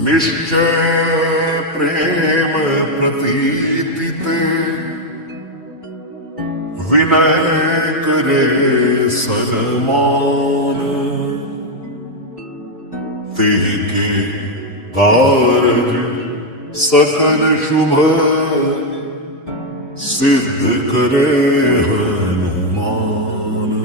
निश्चय प्रेम प्रतीतित विनय करे सन्मान तेहि के कारज सकल शुभ सिद्ध करे हनुमान।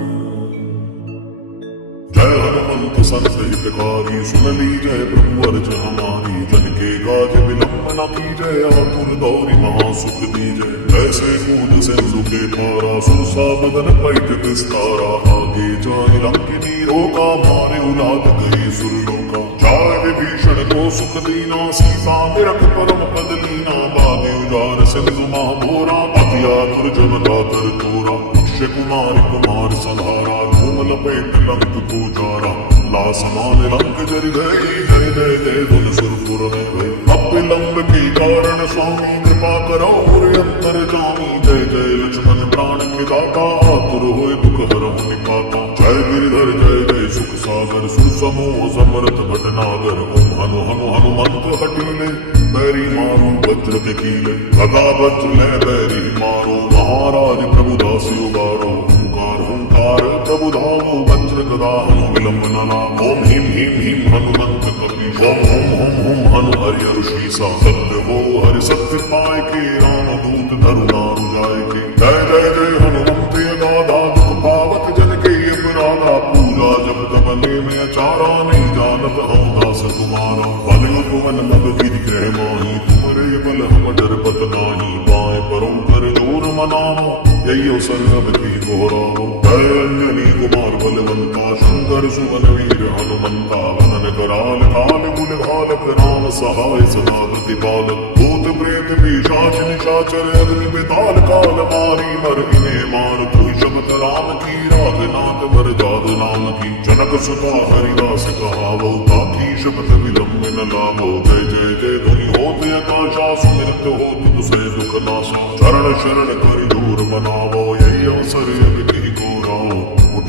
जय हनुमंत संत हितकारी सुन लीजय प्रभु अर्ज हमारी जन के काज विलंब न कीजय आतुर दौरी महासुख दीजय। जैसे कूद सिंधु के पारा सुरसा बदन पैठ विस्तारा आगे जाए लंकिनी रोका मारे उलाद गए सुरलोका। जाय विभीषण को सुख दीना सीता निरख परम पद लीना बागे उजार सिंधु महाभोरा अति आतुर जन दातर तोरा। अक्षय कुमार कुमार संहारा घूम लपेट लंक को जारा लासमान लंक जर गई जय जय जय धुन सुरपुर में भई। अब विलंब के कारण स्वामी कृपा करो मुर अंतर जामी जय जय लक्ष्मण प्राण के दाता आतुर होए दुख हरहु निपाता। जय गिरिधर जय जय सुख सागर सुसमोह समर्थ भटनागर ओम हनु हनु हनुमंत हटीले बैरी मारो वज्र के कीले गदा वज्र ले बैरी मारो महाराज प्रभु दासी उबारो। हुंकार हुंकार प्रभु धामो वज्र गदा हनु विलंब न लामो। ओम ह्रीं ह्रीं हनुमंत कपीश ओम हुम हुम हुम हनु हरि ऋषिसा। सत्य हो हरि सत्य पाए के राम दूत धरु नारु जाए के। जय जय जय हनुमंत अगाधा दुख पावत जन के अपराधा पूजा जब तमने में अचारा नहीं जानत हम दास तुम्हारा। बल उपवन नभ गिरि ग्रह माही तुमरे बल हम डर पत नाही। बाएं परों कर जोर मनाओ यही अवसर अब की दोहराओ। जय अंजनी कुमार बलवंता शंकर सुवन वीर हनुमंता। वनन कराल काल कुल घालक राम सहाय सदा प्रतिपालक। भूत प्रेत पिशाच निशाचर अग्नि बेताल काल मारी मर इन्हें मार तू शब्द राम की राघनाथ वर जाद नाम की। जनक सुता हरिदास कहावो ताकि शब्द विलंब न लावो। जय जय जय धुनि होत आकाशा सुमिरत होत तुसे दुख नाशा। चरण शरण कर जोर मनावो यही अवसर अगति को राओ।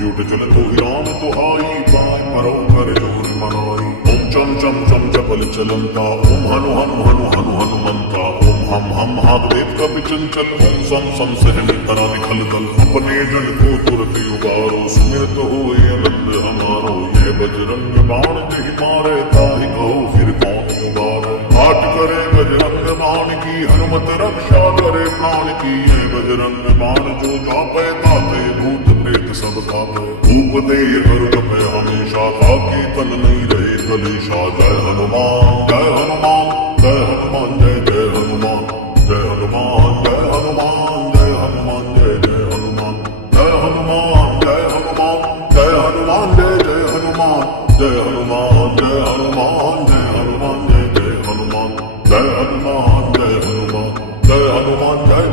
उठ चल तो राम तुहाई पाए परो कर जोर मनाई। ओम चम चम चम चपल चलंता ओम हनु हनु हनु हनु हनुमंता। ओम हम महादेव कपि चंचल ओम सम सम सहनि करा निखल दल। अपने जन को तुरत उबारो सुमिरत होए आनंद हमारो। ये बजरंग बाण जहि मारे ताहि कहो फिर कौन उबारे। पाठ करे बजरंग बाण की हनुमत रक्षा करे प्राण की। ये बजरंग बाण जो जापे ताते भूत प्रेत सब खाते। धूप दे हर कपे हमेशा ताकि तन नहीं रहे कलेशा। जय हनुमान जय हनुमान जय हनुमान जय जय हनुमान। जय हनुमान जय हनुमान जय हनुमान जय जय हनुमान। जय हनुमान जय हनुमान जय हनुमान जय जय हनुमान। जय हनुमान जय हनुमान जय हनुमान जय जय हनुमान। जय हनुमान जय हनुमान जय हनुमान जय